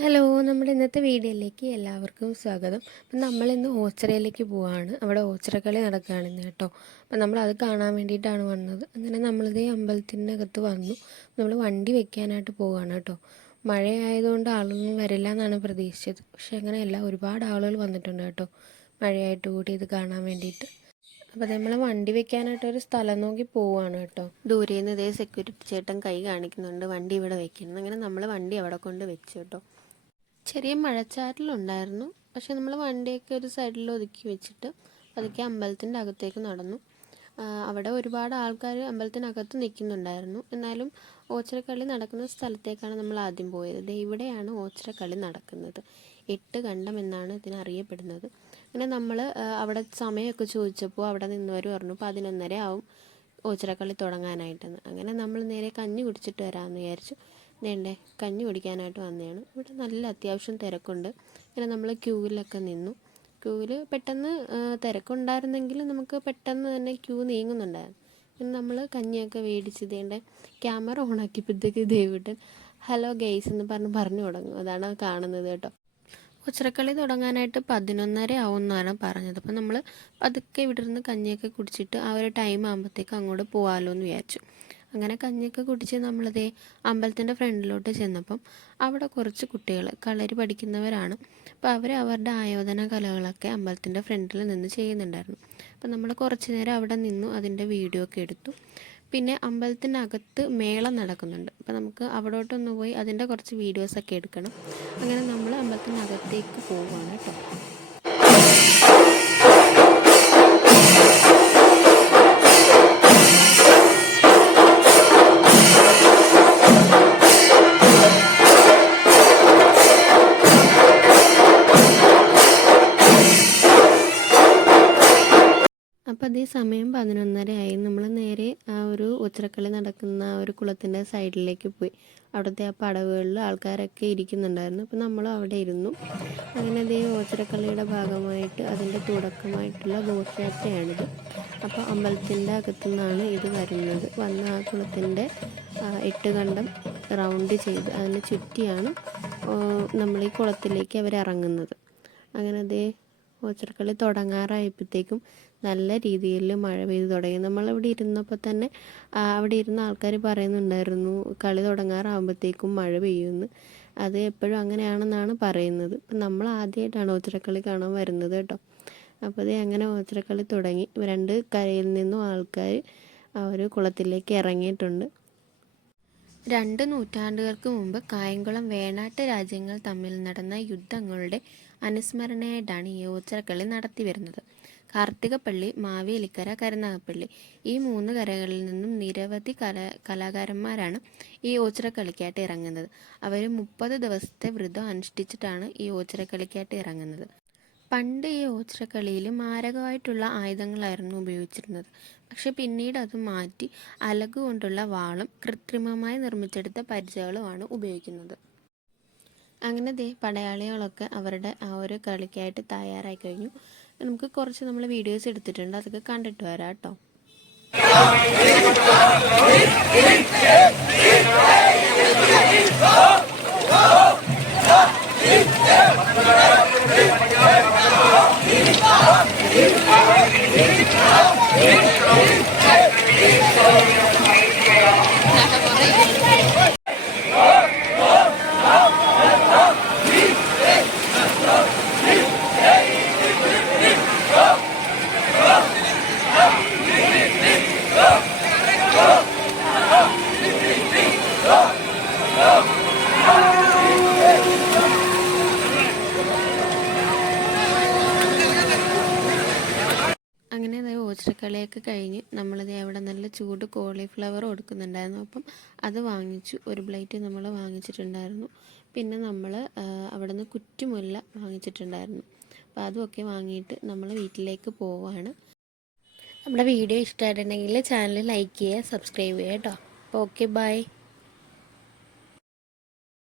Hello, നമ്മുടെ ഇന്നത്തെ വീഡിയോയിലേക്ക് എല്ലാവർക്കും സ്വാഗതം. അപ്പം നമ്മളിന്ന് ഓച്ചിറയിലേക്ക് പോവാണ്. അവിടെ ഓച്ചിറക്കളി നടക്കുകയാണെന്ന് കേട്ടോ. അപ്പം നമ്മളത് കാണാൻ വേണ്ടിയിട്ടാണ് വന്നത്. അങ്ങനെ നമ്മളിതേ അമ്പലത്തിൻ്റെ അകത്ത് വന്നു. നമ്മൾ വണ്ടി വെക്കാനായിട്ട് പോവുകയാണ് കേട്ടോ. മഴയായതുകൊണ്ട് ആളൊന്നും വരില്ല എന്നാണ് പ്രതീക്ഷിച്ചത്. പക്ഷേ അങ്ങനെയല്ല, ഒരുപാട് ആളുകൾ വന്നിട്ടുണ്ട് കേട്ടോ, മഴയായിട്ട് കൂടി ഇത് കാണാൻ വേണ്ടിയിട്ട്. അപ്പോൾ നമ്മൾ വണ്ടി വെക്കാനായിട്ട് ഒരു സ്ഥലം നോക്കി പോവുകയാണ് കേട്ടോ. ദൂരെ നിന്ന് ഇതേ സെക്യൂരിറ്റി ചേട്ടൻ കൈ കാണിക്കുന്നുണ്ട്, വണ്ടി ഇവിടെ വെക്കണം. അങ്ങനെ നമ്മൾ വണ്ടി അവിടെ കൊണ്ട് വെച്ചു കേട്ടോ. ചെറിയ മഴച്ചാറ്റലുണ്ടായിരുന്നു. പക്ഷെ നമ്മൾ വണ്ടിയൊക്കെ ഒരു സൈഡിൽ ഒതുക്കി വെച്ചിട്ട് അതൊക്കെ അമ്പലത്തിൻ്റെ അകത്തേക്ക് നടന്നു. അവിടെ ഒരുപാട് ആൾക്കാർ അമ്പലത്തിനകത്ത് നിൽക്കുന്നുണ്ടായിരുന്നു. എന്നാലും ഓച്ചിറക്കളി നടക്കുന്ന സ്ഥലത്തേക്കാണ് നമ്മൾ ആദ്യം പോയത്. ഇവിടെയാണ് ഓച്ചിറക്കളി നടക്കുന്നത്. 8 കണ്ടം എന്നാണ് ഇതിനറിയപ്പെടുന്നത്. അങ്ങനെ നമ്മൾ അവിടെ സമയമൊക്കെ ചോദിച്ചപ്പോൾ അവിടെ നിന്നവർ പറഞ്ഞു 11:30 ആവും ഓച്ചിറക്കളി തുടങ്ങാനായിട്ടെന്ന്. അങ്ങനെ നമ്മൾ നേരെ കഞ്ഞി കുടിച്ചിട്ട് വരാമെന്ന് വിചാരിച്ചു. വേണ്ടേ, കഞ്ഞി കുടിക്കാനായിട്ട് വന്നതാണ്. ഇവിടെ നല്ല അത്യാവശ്യം തിരക്കുണ്ട്. ഇങ്ങനെ നമ്മൾ ക്യൂവിലൊക്കെ നിന്നു. ക്യൂവിൽ പെട്ടെന്ന് തിരക്കുണ്ടായിരുന്നെങ്കിൽ നമുക്ക് പെട്ടെന്ന് തന്നെ ക്യൂ നീങ്ങുന്നുണ്ടായിരുന്നു. പിന്നെ നമ്മൾ കഞ്ഞിയൊക്കെ മേടിച്ച് ഇതേണ്ട ക്യാമറ ഓണാക്കിയപ്പോഴത്തേക്ക് ദേവിട്ടൻ ഹലോ ഗെയ്സ് എന്ന് പറഞ്ഞു തുടങ്ങും. അതാണ് കാണുന്നത് കേട്ടോ. ഓച്ചിറക്കളി തുടങ്ങാനായിട്ട് 11:30 ആവുമെന്നാണ് പറഞ്ഞത്. അപ്പം നമ്മൾ പതുക്കെ ഇവിടെ ഇരുന്ന് കഞ്ഞിയൊക്കെ കുടിച്ചിട്ട് ആ ഒരു ടൈം ആകുമ്പോഴത്തേക്ക് അങ്ങോട്ട് പോകാമല്ലോ എന്ന് വിചാരിച്ചു. അങ്ങനെ കഞ്ഞിയൊക്കെ കുടിച്ച് നമ്മളിതേ അമ്പലത്തിൻ്റെ ഫ്രണ്ടിലോട്ട് ചെന്നപ്പം അവിടെ കുറച്ച് കുട്ടികൾ കളരി പഠിക്കുന്നവരാണ്. അപ്പോൾ അവർ അവരുടെ ആയോധന കലകളൊക്കെ അമ്പലത്തിൻ്റെ ഫ്രണ്ടിൽ നിന്ന് ചെയ്യുന്നുണ്ടായിരുന്നു. അപ്പം നമ്മൾ കുറച്ച് നേരം അവിടെ നിന്നു, അതിൻ്റെ വീഡിയോ ഒക്കെ എടുത്തു. പിന്നെ അമ്പലത്തിനകത്ത് മേളം നടക്കുന്നുണ്ട്. അപ്പോൾ നമുക്ക് അവിടോട്ടൊന്ന് പോയി അതിൻ്റെ കുറച്ച് വീഡിയോസൊക്കെ എടുക്കണം. അങ്ങനെ നമ്മൾ അമ്പലത്തിനകത്തേക്ക് പോവുകയാണ് കേട്ടോ. അപ്പോൾ അതേ സമയം 11:30 ആയി. നമ്മൾ നേരെ ആ ഒരു ഓച്ചിറക്കളി നടക്കുന്ന ആ ഒരു കുളത്തിൻ്റെ സൈഡിലേക്ക് പോയി. അവിടുത്തെ ആ പടവുകളിൽ ആൾക്കാരൊക്കെ ഇരിക്കുന്നുണ്ടായിരുന്നു. അപ്പോൾ നമ്മൾ അവിടെ ഇരുന്നു. അങ്ങനെ അതേ ഓച്ചിറക്കളിയുടെ ഭാഗമായിട്ട് അതിൻ്റെ തുടക്കമായിട്ടുള്ള ഘോഷയാത്രയാണിത്. അപ്പോൾ അമ്പലത്തിൻ്റെ അകത്തു നിന്നാണ് ഇത് വരുന്നത്. വന്ന ആ കുളത്തിൻ്റെ 8 കണ്ടം റൗണ്ട് ചെയ്ത് അതിനെ ചുറ്റിയാണ് നമ്മൾ ഈ കുളത്തിലേക്ക് അവരിറങ്ങുന്നത്. അങ്ങനെ അതേ ഓച്ചിറക്കളി തുടങ്ങാറായപ്പോഴത്തേക്കും നല്ല രീതിയിൽ മഴ പെയ്ത് തുടങ്ങി. നമ്മളവിടെ ഇരുന്നപ്പോൾ തന്നെ അവിടെ ഇരുന്ന ആൾക്കാർ പറയുന്നുണ്ടായിരുന്നു കളി തുടങ്ങാറാകുമ്പോഴത്തേക്കും മഴ പെയ്യുമെന്ന്. അത് എപ്പോഴും അങ്ങനെയാണെന്നാണ് പറയുന്നത്. അപ്പം നമ്മൾ ആദ്യമായിട്ടാണ് ഓച്ചിറക്കളി കാണാൻ വരുന്നത് കേട്ടോ. അപ്പോൾ അതേ അങ്ങനെ ഓച്ചിറക്കളി തുടങ്ങി. 2 കരയിൽ നിന്നും ആൾക്കാർ ആ ഒരു കുളത്തിലേക്ക് ഇറങ്ങിയിട്ടുണ്ട്. 2 നൂറ്റാണ്ടുകൾക്ക് മുമ്പ് കായംകുളം വേണാട്ട് രാജ്യങ്ങൾ തമ്മിൽ നടന്ന യുദ്ധങ്ങളുടെ അനുസ്മരണയായിട്ടാണ് ഈ ഓച്ചിറക്കളി നടത്തി വരുന്നത്. കാർത്തികപ്പള്ളി, മാവേലിക്കര, കരുനാഗപ്പള്ളി ഈ 3 കരകളിൽ നിന്നും നിരവധി കലാകാരന്മാരാണ് ഈ ഓച്ചിറക്കളിക്കായിട്ട് ഇറങ്ങുന്നത്. അവർ 30 ദിവസത്തെ വ്രതം അനുഷ്ഠിച്ചിട്ടാണ് ഈ ഓച്ചിറക്കളിക്കായിട്ട് ഇറങ്ങുന്നത്. പണ്ട് ഈ ഓച്ചിറക്കളിയിൽ മാരകമായിട്ടുള്ള ആയുധങ്ങളായിരുന്നു ഉപയോഗിച്ചിരുന്നത്. പക്ഷെ പിന്നീട് അത് മാറ്റി അലക് കൊണ്ടുള്ള വാളും കൃത്രിമമായി നിർമ്മിച്ചെടുത്ത പരിചകളുമാണ് ഉപയോഗിക്കുന്നത്. അങ്ങനെ പടയാളികളൊക്കെ അവരുടെ ആ ഒരു കളിക്കായിട്ട് തയ്യാറായി കഴിഞ്ഞു. നമുക്ക് കുറച്ച് നമ്മൾ വീഡിയോസ് എടുത്തിട്ടുണ്ട്, അതൊക്കെ കണ്ടിട്ട് വരാം കേട്ടോ. അങ്ങനെ ഓച്ചിറക്കളിയൊക്കെ കഴിഞ്ഞ് നമ്മളിത് അവിടെ നല്ല ചൂട് കോളിഫ്ലവർ കൊടുക്കുന്നുണ്ടായിരുന്നു. അപ്പം അത് വാങ്ങിച്ചു. ഒരു പ്ലേറ്റ് നമ്മൾ വാങ്ങിച്ചിട്ടുണ്ടായിരുന്നു. പിന്നെ നമ്മൾ അവിടെ നിന്ന് കുറ്റുമുല്ല വാങ്ങിച്ചിട്ടുണ്ടായിരുന്നു. അപ്പോൾ അതുമൊക്കെ വാങ്ങിയിട്ട് നമ്മൾ വീട്ടിലേക്ക് പോവുകയാണ്. നമ്മുടെ വീഡിയോ ഇഷ്ടമായിട്ടുണ്ടെങ്കിൽ ചാനൽ ലൈക്ക് ചെയ്യുക, സബ്സ്ക്രൈബ് ചെയ്യുക കേട്ടോ. അപ്പോൾ ഓക്കെ, ബൈ.